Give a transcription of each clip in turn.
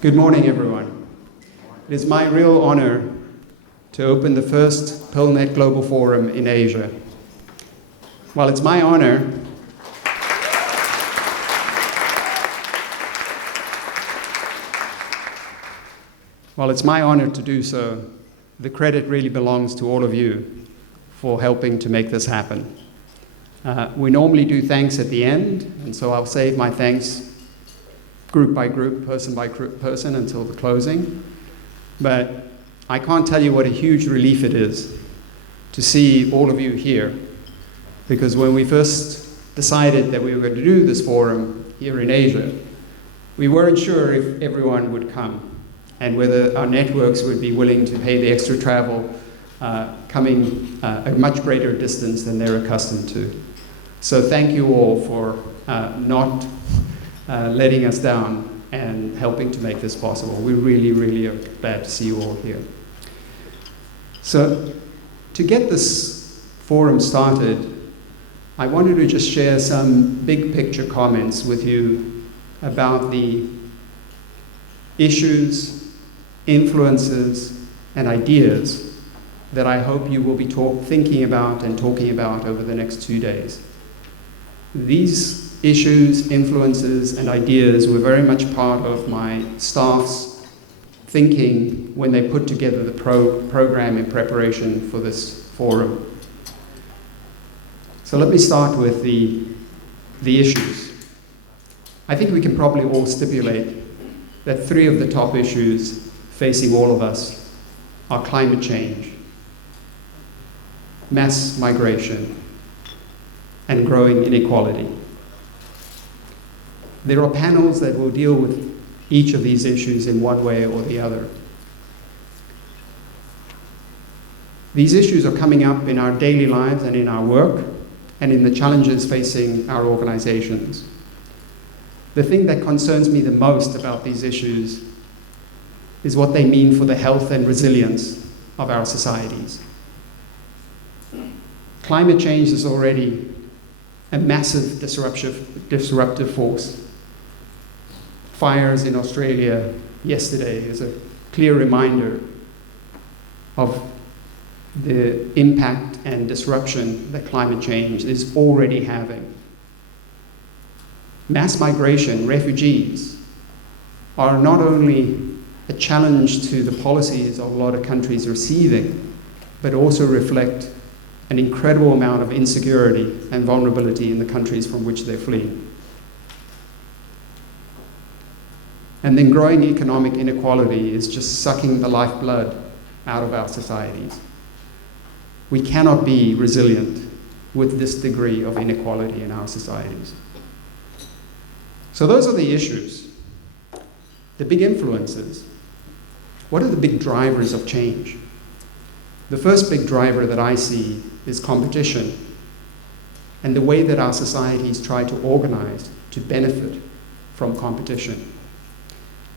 Good morning, everyone. It is my real honor to open the first PILnet Global Forum in Asia. While it's my honor, to do so, the credit really belongs to all of you for helping to make this happen. We normally do thanks at the end, and so I'll save my thanks group by group, person by person until the closing. But I can't tell you what a huge relief it is to see all of you here, because when we first decided that we were going to do this forum here in Asia, we weren't sure if everyone would come and whether our networks would be willing to pay the extra travel coming a much greater distance than they're accustomed to. So thank you all for not letting us down and helping to make this possible. We really, really are glad to see you all here. So to get this forum started, I wanted to just share some big picture comments with you about the issues, influences, and ideas that I hope you will be thinking about and talking about over the next 2 days. These issues, influences, and ideas were very much part of my staff's thinking when they put together the program in preparation for this forum. So let me start with the issues. I think we can probably all stipulate that 3 of the top issues facing all of us are climate change, mass migration, and growing inequality. There are panels that will deal with each of these issues in one way or the other. These issues are coming up in our daily lives and in our work and in the challenges facing our organizations. The thing that concerns me the most about these issues is what they mean for the health and resilience of our societies. Climate change is already a massive disruptive force. Fires in Australia yesterday is a clear reminder of the impact and disruption that climate change is already having. Mass migration, refugees, are not only a challenge to the policies of a lot of countries receiving, but also reflect an incredible amount of insecurity and vulnerability in the countries from which they're fleeing. And then growing economic inequality is just sucking the lifeblood out of our societies. We cannot be resilient with this degree of inequality in our societies. So those are the issues. The big influences. What are the big drivers of change? The first big driver that I see is competition and the way that our societies try to organize to benefit from competition.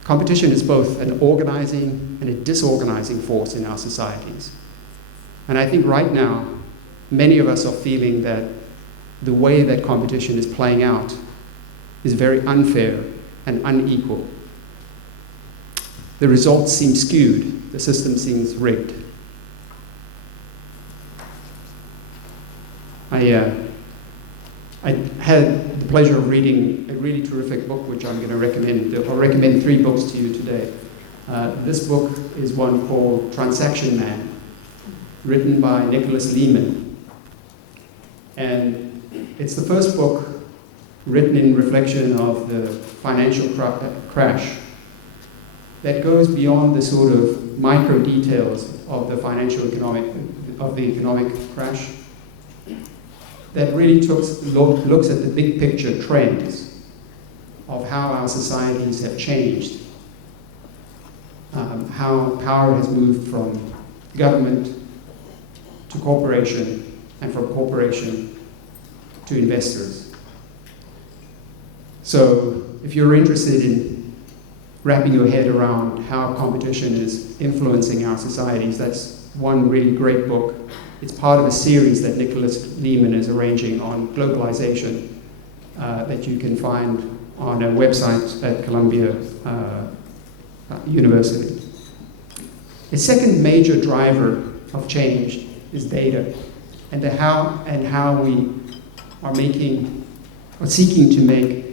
Competition is both an organizing and a disorganizing force in our societies. And I think right now, many of us are feeling that the way that competition is playing out is very unfair and unequal. The results seem skewed, the system seems rigged. I had the pleasure of reading a really terrific book, which I'm going to recommend. I'll recommend 3 books to you today. This book is one called Transaction Man, written by Nicholas Lehman. And it's the first book written in reflection of the financial crash that goes beyond the sort of micro details of the economic crash, that really looks at the big picture trends of how our societies have changed, how power has moved from government to corporation, and from corporation to investors. So if you're interested in wrapping your head around how competition is influencing our societies, that's one really great book. It's part of a series that Nicholas Lehman is arranging on globalization that you can find on a website at Columbia university. A second major driver of change is data, and how we are seeking to make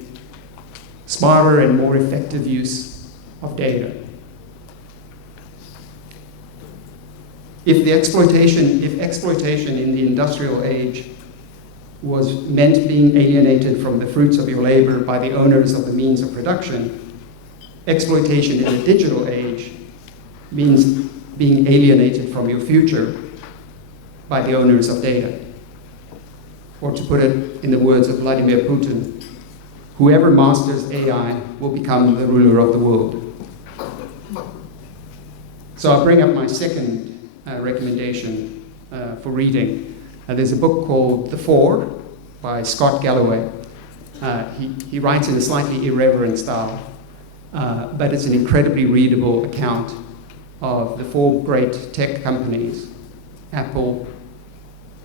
smarter and more effective use of data. If exploitation in the industrial age was meant being alienated from the fruits of your labor by the owners of the means of production, exploitation in the digital age means being alienated from your future by the owners of data. Or to put it in the words of Vladimir Putin, whoever masters AI will become the ruler of the world. So I'll bring up my second recommendation for reading. There's a book called The Four by Scott Galloway. He writes in a slightly irreverent style, but it's an incredibly readable account of the four great tech companies, Apple,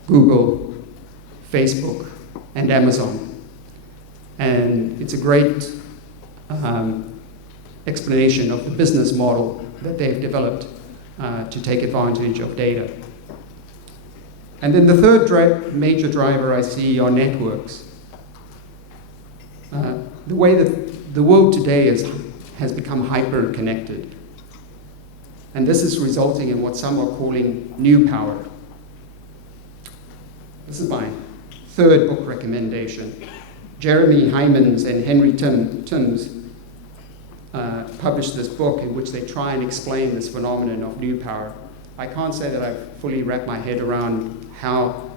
Google, Facebook, and Amazon. And it's a great explanation of the business model that they've developed to take advantage of data. And then the third major driver I see are networks. The way that the world today has become hyper-connected. And this is resulting in what some are calling new power. This is my third book recommendation. Jeremy Hyman's and Henry Timms published this book in which they try and explain this phenomenon of new power. I can't say that I've fully wrapped my head around how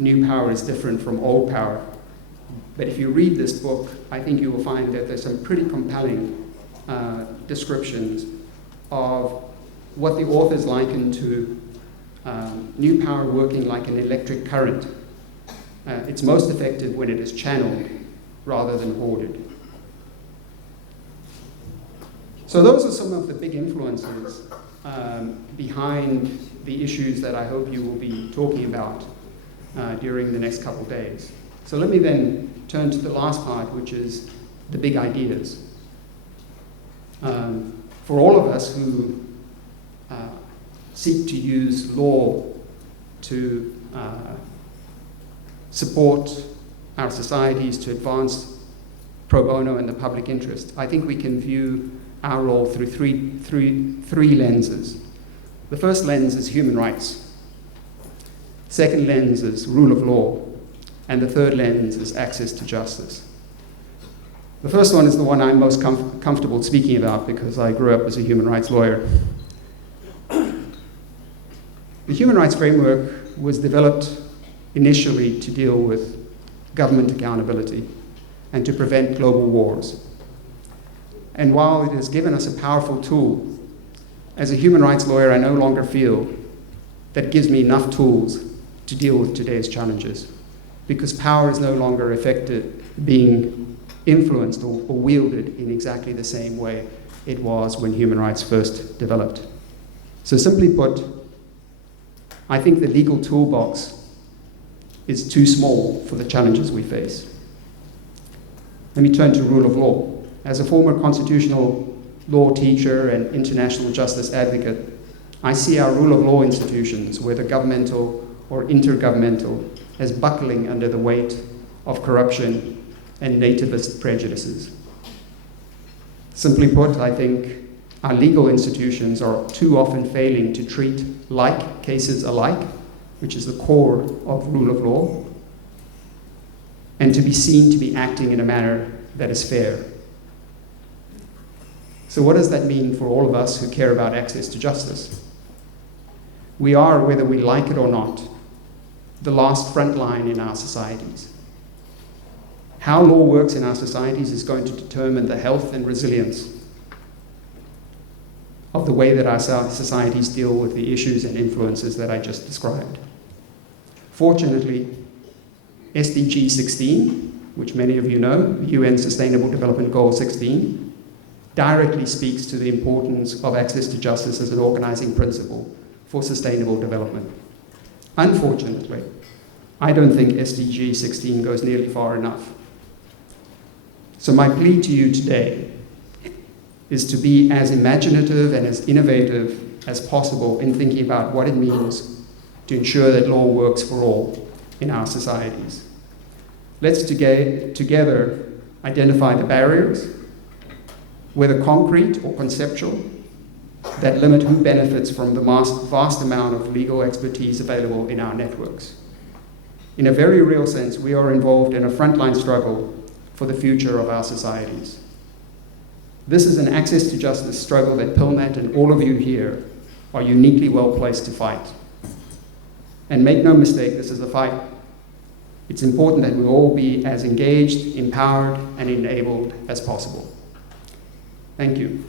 new power is different from old power. But if you read this book, I think you will find that there's some pretty compelling descriptions of what the authors liken to new power working like an electric current. It's most effective when it is channeled rather than hoarded. So those are some of the big influences behind the issues that I hope you will be talking about during the next couple of days. So let me then turn to the last part, which is the big ideas. For all of us who seek to use law to support our societies, to advance pro bono and the public interest, I think we can view our role through three lenses. The first lens is human rights. Second lens is rule of law. And the third lens is access to justice. The first one is the one I'm most comfortable speaking about because I grew up as a human rights lawyer. The human rights framework was developed initially to deal with government accountability and to prevent global wars. And while it has given us a powerful tool, as a human rights lawyer, I no longer feel that gives me enough tools to deal with today's challenges, because power is no longer being influenced or wielded in exactly the same way it was when human rights first developed. So simply put, I think the legal toolbox is too small for the challenges we face. Let me turn to rule of law. As a former constitutional law teacher and international justice advocate, I see our rule of law institutions, whether governmental or intergovernmental, as buckling under the weight of corruption and nativist prejudices. Simply put, I think our legal institutions are too often failing to treat like cases alike, which is the core of rule of law, and to be seen to be acting in a manner that is fair. So what does that mean for all of us who care about access to justice? We are, whether we like it or not, the last front line in our societies. How law works in our societies is going to determine the health and resilience of the way that our societies deal with the issues and influences that I just described. Fortunately, SDG 16, which many of you know, UN Sustainable Development Goal 16, directly speaks to the importance of access to justice as an organizing principle for sustainable development. Unfortunately, I don't think SDG 16 goes nearly far enough. So my plea to you today is to be as imaginative and as innovative as possible in thinking about what it means to ensure that law works for all in our societies. Let's together identify the barriers, whether concrete or conceptual, that limit who benefits from the vast amount of legal expertise available in our networks. In a very real sense, we are involved in a frontline struggle for the future of our societies. This is an access to justice struggle that PILnet and all of you here are uniquely well placed to fight. And make no mistake, this is a fight. It's important that we all be as engaged, empowered, and enabled as possible. Thank you.